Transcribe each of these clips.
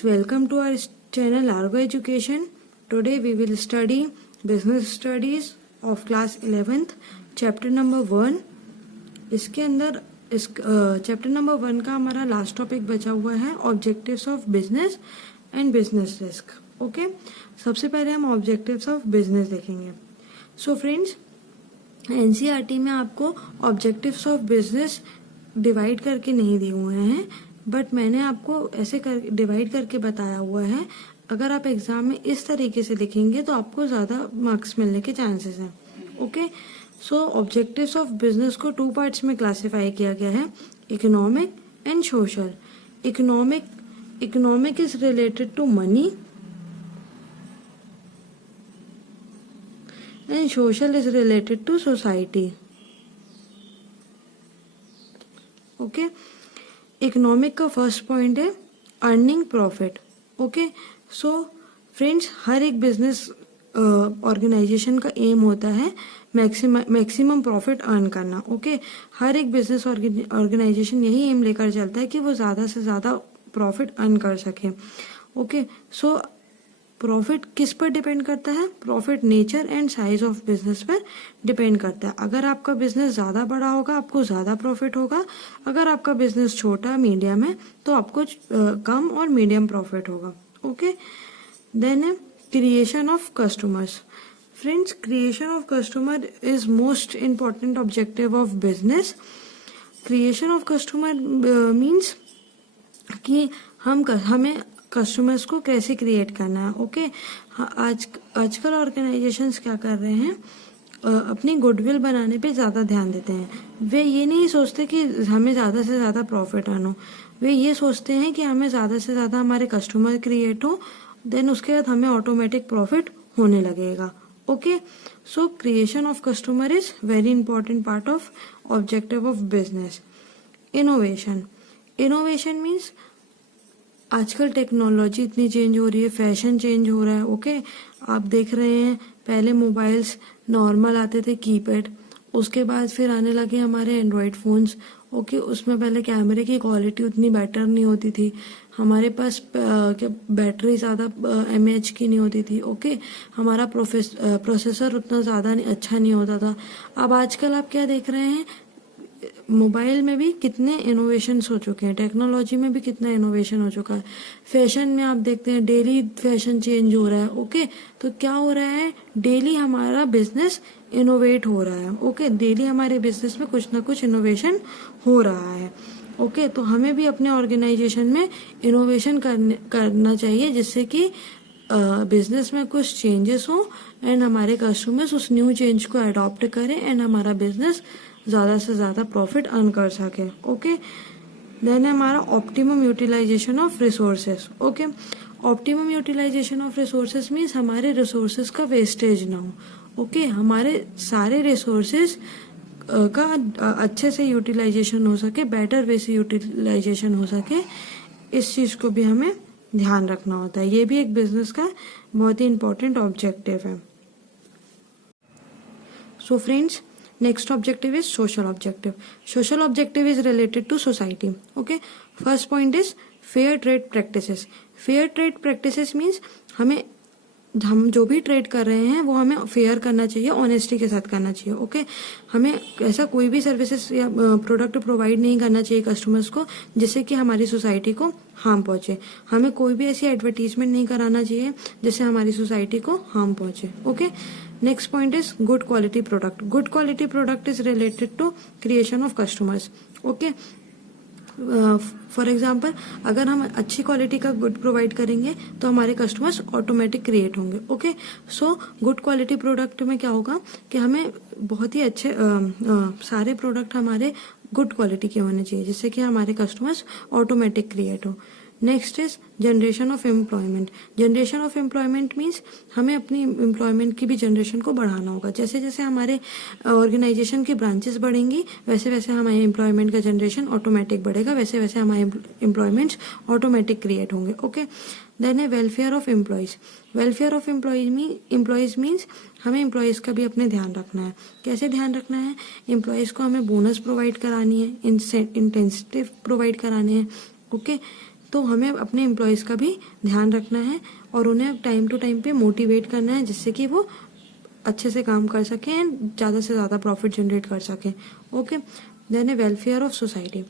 friends, welcome to our channel Argo Education. Today we will study business studies of class 11th chapter number 1. इसके अंदर इस chapter number 1 का हमारा last topic बचा हुआ है objectives of business and business risk. Okay, सबसे पहले हम ऑब्जेक्टिव्स ऑफ बिजनेस देखेंगे. सो फ्रेंड्स, एनसीईआरटी में आपको ऑब्जेक्टिव्स ऑफ बिजनेस डिवाइड करके नहीं दिए हुए हैं, बट मैंने आपको ऐसे कर डिवाइड करके बताया हुआ है. अगर आप एग्जाम में इस तरीके से लिखेंगे तो आपको ज़्यादा मार्क्स मिलने के चांसेस हैं. Okay, so objectives of business को 2 पार्ट्स में क्लासिफाई किया गया है, economic and social. Economic is related to money and social is related to society. Okay, economic का फर्स्ट पॉइंट है earning profit. Okay, so friends, हर एक बिजनेस ऑर्गेनाइजेशन का एम होता है मैक्सिमम प्रॉफिट अर्न करना. ओके, हर एक बिजनेस ऑर्गेनाइजेशन यही एम लेकर चलता है कि वो ज़्यादा से ज़्यादा प्रॉफिट अर्न कर सके. ओके, सो प्रॉफिट किस पर डिपेंड करता है? Profit nature and size of business पर डिपेंड करता है. अगर आपका बिजनेस ज़्यादा बड़ा होगा आपको ज़्यादा प्रॉफिट होगा. अगर आपका बिजनेस छोटा मीडियम है तो आपको कम और मीडियम प्रॉफिट होगा. Okay, then creation of customers. Friends, creation of customer is most important objective of business. Creation of customer means कि हमें कस्टमर्स को कैसे क्रिएट करना है. ओके, आजकल ऑर्गेनाइजेशंस क्या कर रहे हैं, अपनी गुडविल बनाने पे ज़्यादा ध्यान देते हैं. वे ये नहीं सोचते कि हमें ज़्यादा से ज़्यादा प्रॉफिट अर्न हो, वे ये सोचते हैं कि हमें ज़्यादा से ज़्यादा हमारे कस्टमर क्रिएट हो, देन उसके बाद हमें ऑटोमेटिक प्रॉफिट होने लगेगा. Okay, so creation of customer is very important part of objective of business. Innovation means आजकल टेक्नोलॉजी इतनी चेंज हो रही है, फैशन चेंज हो रहा है. ओके, आप देख रहे हैं पहले मोबाइल्स नॉर्मल आते थे कीपैड, उसके बाद फिर आने लगे हमारे एंड्रॉयड फ़ोन्स. ओके, उसमें पहले कैमरे की क्वालिटी उतनी बेटर नहीं होती थी, हमारे पास बैटरी ज़्यादा mAh की नहीं होती थी. ओके, हमारा प्रोसेसर उतना ज़्यादा अच्छा नहीं होता था. अब आजकल आप क्या देख रहे हैं, मोबाइल में भी कितने इनोवेशंस हो चुके हैं, टेक्नोलॉजी में भी कितना इनोवेशन हो चुका है. फैशन में आप देखते हैं डेली फैशन चेंज हो रहा है. ओके, तो क्या हो रहा है, डेली हमारा बिजनेस इनोवेट हो रहा है. ओके, डेली हमारे बिजनेस में कुछ ना कुछ इनोवेशन हो रहा है. ओके, तो हमें भी अपने ऑर्गेनाइजेशन में इनोवेशन करना चाहिए जिससे कि बिजनेस में कुछ चेंजेस हो एंड हमारे कस्टमर्स उस न्यू चेंज को अडॉप्ट करें एंड हमारा बिजनेस ज़्यादा से ज़्यादा प्रॉफिट अर्न कर सके. ओके, देन हमारा optimum utilisation of resources. Okay, optimum utilisation of resources means हमारे रिसोर्सेज का वेस्टेज ना हो. ओके, हमारे सारे रिसोर्सेज का अच्छे से यूटिलाइजेशन हो सके, बेटर वे से यूटिलाइजेशन हो सके, इस चीज़ को भी हमें ध्यान रखना होता है. ये भी एक बिजनेस का बहुत ही इम्पोर्टेंट ऑब्जेक्टिव है. So friends, next objective is social objective. Social objective is related to society. Okay, first point is fair trade practices. Fair trade practices means हम जो भी ट्रेड कर रहे हैं वो हमें फेयर करना चाहिए, ऑनेस्टी के साथ करना चाहिए. ओके, हमें ऐसा कोई भी सर्विसेज या प्रोडक्ट प्रोवाइड नहीं करना चाहिए कस्टमर्स को जिससे कि हमारी सोसाइटी को हार्म पहुंचे. हमें कोई भी ऐसी एडवर्टीजमेंट नहीं कराना चाहिए जिससे हमारी सोसाइटी को हार्म पहुंचे. Okay, next point is good quality product. Good quality product is related to creation of customers. Okay, for example, अगर हम अच्छी क्वालिटी का गुड प्रोवाइड करेंगे तो हमारे कस्टमर्स ऑटोमेटिक क्रिएट होंगे. Okay, so good quality product में क्या होगा कि हमें बहुत ही अच्छे सारे प्रोडक्ट हमारे गुड क्वालिटी के होने चाहिए जिससे कि हमारे कस्टमर्स ऑटोमेटिक क्रिएट हो. Next is generation of employment. Generation of employment means हमें अपनी एम्प्लॉयमेंट की भी जनरेशन को बढ़ाना होगा. जैसे जैसे हमारे ऑर्गेनाइजेशन की ब्रांचेस बढ़ेंगी वैसे वैसे हमारे एम्प्लॉयमेंट का जनरेशन ऑटोमेटिक बढ़ेगा, वैसे वैसे हमारे एम्प्लॉयमेंट्स ऑटोमेटिक क्रिएट होंगे. ओके, देन है welfare of employees. Welfare of employees means हमें एम्प्लॉयज का भी अपने ध्यान रखना है. कैसे ध्यान रखना है, एम्प्लॉयज को हमें बोनस प्रोवाइड करानी है, इंसेंटिव प्रोवाइड कराने हैं. ओके, तो हमें अपने एम्प्लॉयज़ का भी ध्यान रखना है और उन्हें टाइम टू टाइम पे मोटिवेट करना है, जिससे कि वो अच्छे से काम कर सकें एंड ज़्यादा से ज़्यादा प्रॉफिट जनरेट कर सकें। ओके, देन है वेलफेयर ऑफ सोसाइटी।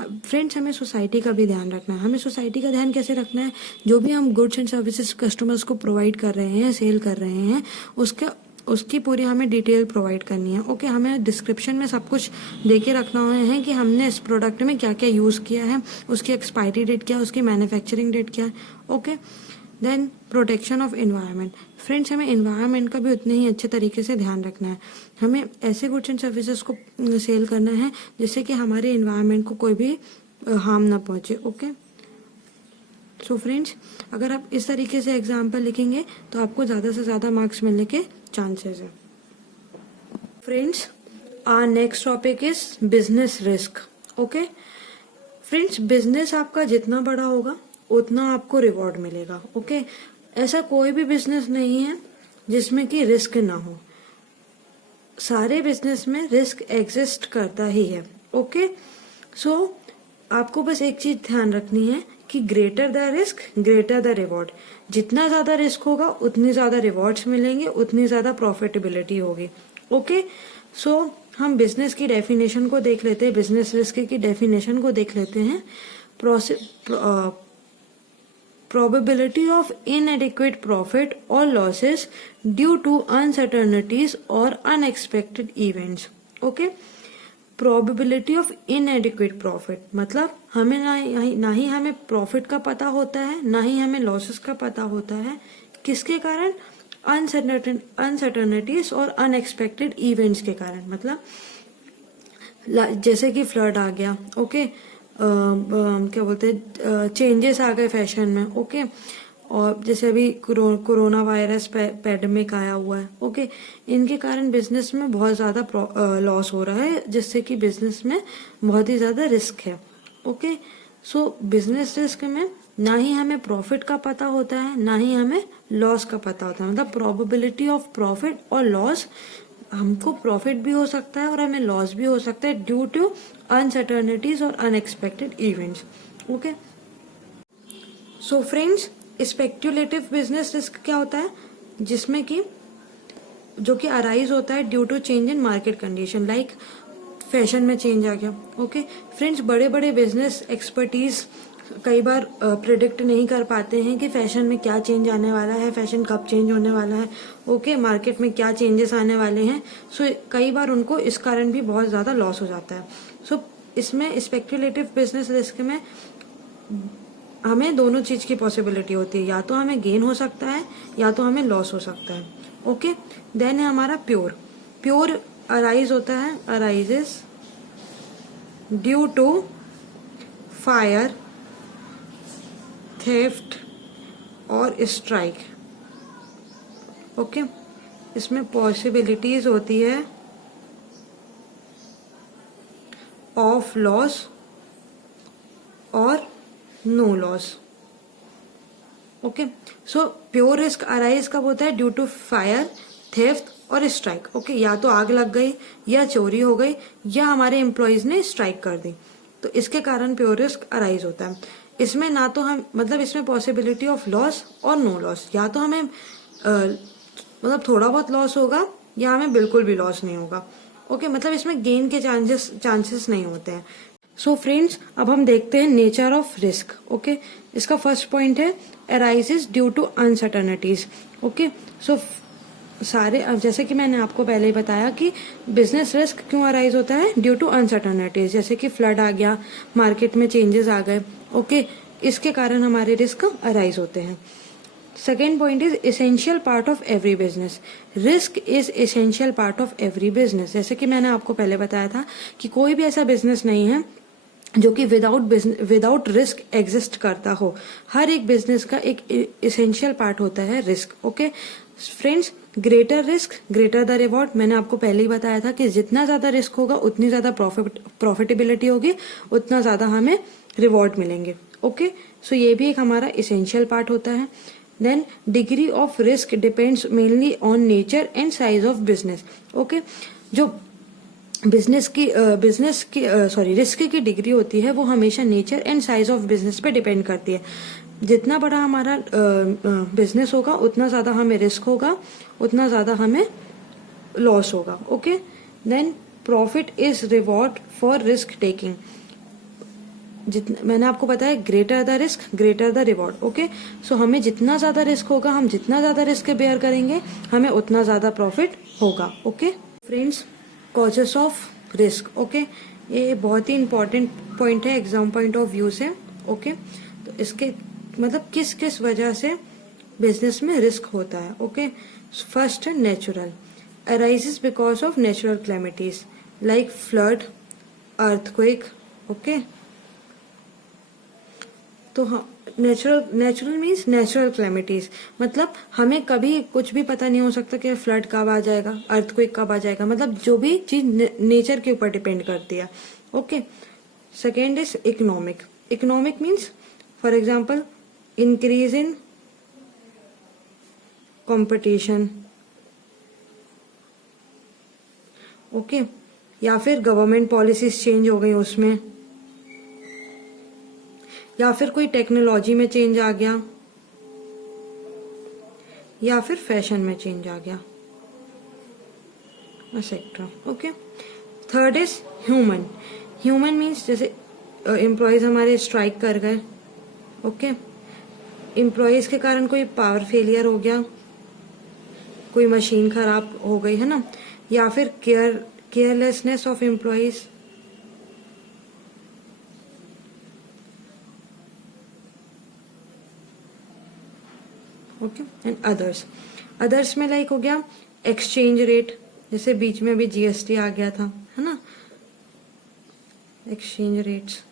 फ्रेंड्स, हमें सोसाइटी का भी ध्यान रखना है। हमें सोसाइटी का ध्यान कैसे रखना है? जो भी हम गुड्स एंड सर्विसेज कस्टमर्स को प्रोवाइड कर रहे हैं, सेल कर रहे हैं, उसकी पूरी हमें डिटेल प्रोवाइड करनी है। ओके, हमें डिस्क्रिप्शन में सब कुछ दे के रखना है कि हमने इस प्रोडक्ट में क्या क्या यूज़ किया है, उसकी एक्सपायरी डेट क्या है, उसकी मैन्युफैक्चरिंग डेट क्या है। Okay, then protection of environment. Friends, हमें एनवायरनमेंट का भी उतने ही अच्छे तरीके से ध्यान रखना है। हमें ऐसे गुड्स एंड सर्विसेज को सेल करना है जिससे कि हमारे एनवायरनमेंट को कोई भी हार्म ना पहुंचे। ओके, सो फ्रेंड्स, अगर आप इस तरीके से एग्जाम्पल लिखेंगे तो आपको ज़्यादा से ज़्यादा मार्क्स मिलने के चांसेस है। Friends, our next topic is business risk. Okay friends, business आपका जितना बड़ा होगा उतना आपको रिवॉर्ड मिलेगा। ओके, ऐसा कोई भी बिजनेस नहीं है जिसमें कि रिस्क ना हो। सारे बिजनेस में रिस्क एग्जिस्ट करता ही है। ओके, सो आपको बस एक चीज ध्यान रखनी है कि greater the risk greater the reward. जितना ज्यादा रिस्क होगा उतनी ज्यादा रिवॉर्ड्स मिलेंगे, उतनी ज्यादा प्रॉफिटेबिलिटी होगी। ओके, सो हम बिजनेस की डेफिनेशन को देख लेते हैं, बिजनेस रिस्क की डेफिनेशन को देख लेते हैं। probability of inadequate profit or losses due to uncertainties or unexpected events. Okay, probability of inadequate profit मतलब हमें ना ही हमें प्रॉफिट का पता होता है, ना ही हमें लॉसेस का पता होता है। किसके कारण? अनसर्टनिटीज और अनएक्सपेक्टेड इवेंट्स के कारण। मतलब जैसे कि फ्लड आ गया। ओके, क्या बोलते हैं, चेंजेस आ गए फैशन में। ओके, और जैसे अभी कोरोना वायरस पैंडेमिक आया हुआ है। ओके, इनके कारण बिजनेस में बहुत ज्यादा लॉस हो रहा है, जिससे कि बिजनेस में बहुत ही ज्यादा रिस्क है। ओके, सो बिजनेस रिस्क में ना ही हमें प्रॉफिट का पता होता है, ना ही हमें लॉस का पता होता है। मतलब प्रोबेबिलिटी ऑफ प्रॉफिट और लॉस, हमको प्रॉफिट भी हो सकता है और हमें लॉस भी हो सकता है ड्यू टू अनसर्टनिटीज और unexpected events. Okay, so friends, speculative business risk क्या होता है? जिसमें कि जो कि अराइज होता है due to change in market condition, like fashion में चेंज आ गया। ओके फ्रेंड्स, बड़े बड़े बिजनेस एक्सपर्टीज कई बार प्रिडिक्ट नहीं कर पाते हैं कि फैशन में क्या चेंज आने वाला है, फैशन कब चेंज होने वाला है। ओके, मार्केट में क्या चेंजेस आने वाले हैं। सो कई बार उनको इस कारण भी बहुत ज्यादा लॉस हो जाता है। सो इसमें स्पेक्युलेटिव बिजनेस रिस्क में हमें दोनों चीज की पॉसिबिलिटी होती है, या तो हमें गेन हो सकता है या तो हमें लॉस हो सकता है। ओके, देन है हमारा प्योर अराइज होता है, arises due to fire, theft और स्ट्राइक। ओके, इसमें पॉसिबिलिटीज होती है ऑफ लॉस और no loss. Okay, so pure risk arise कब होता है? ड्यू टू फायर, थेफ्ट और स्ट्राइक। ओके, या तो आग लग गई, या चोरी हो गई, या हमारे एम्प्लॉयज ने स्ट्राइक कर दी, तो इसके कारण प्योर रिस्क अराइज होता है। इसमें ना तो हम मतलब इसमें पॉसिबिलिटी ऑफ लॉस और नो लॉस, या तो हमें मतलब थोड़ा बहुत लॉस होगा या हमें बिल्कुल भी लॉस नहीं होगा। ओके, मतलब इसमें गेन के चांसेस नहीं होते हैं। सो फ्रेंड्स, अब हम देखते हैं नेचर ऑफ रिस्क। ओके, इसका फर्स्ट पॉइंट है arises due to uncertainties. Okay, so सारे जैसे कि मैंने आपको पहले ही बताया कि बिजनेस रिस्क क्यों अराइज होता है? ड्यू टू अनसर्टनिटीज, जैसे कि फ्लड आ गया, मार्केट में चेंजेस आ गए। ओके, इसके कारण हमारे रिस्क अराइज होते हैं। Second point is essential part of every business. Risk is essential part of every business. जैसे कि मैंने आपको पहले बताया था कि कोई भी ऐसा बिजनेस नहीं है जो कि विदाउट रिस्क एग्जिस्ट करता हो। हर एक बिजनेस का एक एसेंशियल पार्ट होता है risk. Okay friends, greater risk greater the reward. मैंने आपको पहले ही बताया था कि जितना ज्यादा रिस्क होगा उतनी ज्यादा प्रॉफिटेबिलिटी होगी, उतना ज्यादा हमें रिवॉर्ड मिलेंगे। ओके, सो ये भी एक हमारा एसेंशियल पार्ट होता है। Then degree of risk depends mainly on nature and size of business. Okay, जो रिस्क की डिग्री होती है वो हमेशा nature and size of business पे डिपेंड करती है। जितना बड़ा हमारा बिजनेस होगा उतना ज्यादा हमें रिस्क होगा, उतना ज्यादा हमें लॉस होगा। Okay, then profit is reward for risk taking. जितना मैंने आपको बताया, greater the risk greater the reward. Okay, so हमें जितना ज्यादा रिस्क होगा, हम जितना ज्यादा रिस्क बेयर करेंगे, हमें उतना ज्यादा प्रॉफिट होगा। Okay friends, causes of risk. Okay, ये बहुत ही इंपॉर्टेंट पॉइंट है एग्जाम पॉइंट ऑफ व्यू से। ओके, तो इसके मतलब किस किस वजह से बिजनेस में रिस्क होता है। ओके, फर्स्ट है natural, arises because of natural calamities like flood, earthquake. Okay, तो नेचुरल मीन्स नेचुरल क्लैमिटीज, मतलब हमें कभी कुछ भी पता नहीं हो सकता कि फ्लड कब आ जाएगा, अर्थक्वेक कब आ जाएगा, मतलब जो भी चीज नेचर के ऊपर डिपेंड करती है। Okay, second is economic. Economic means for example increase in competition. Okay, या फिर गवर्नमेंट पॉलिसीज चेंज हो गई उसमें, या फिर कोई टेक्नोलॉजी में चेंज आ गया, या फिर फैशन में चेंज आ गया, etcetera. Okay, third is human. Human means जैसे एम्प्लॉयज हमारे स्ट्राइक कर गए। ओके, एम्प्लॉयज के कारण कोई पावर फेलियर हो गया, कोई मशीन खराब हो गई है ना, या फिर carelessness of employees. Okay, and others में लाइक हो गया एक्सचेंज रेट, जैसे बीच में अभी जीएसटी आ गया था, है ना, exchange rates.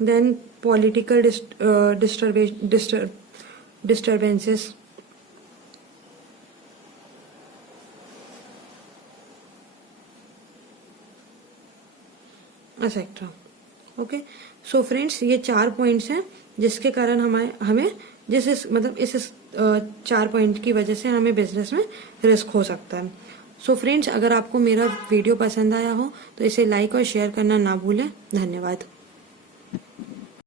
Then political disturbances, etcetera. Okay, so friends, ये 4 पॉइंट्स हैं जिसके कारण हमें मतलब इस 4 पॉइंट की वजह से हमें बिजनेस में रिस्क हो सकता है। सो फ्रेंड्स, अगर आपको मेरा वीडियो पसंद आया हो तो इसे लाइक और शेयर करना ना भूलें। धन्यवाद।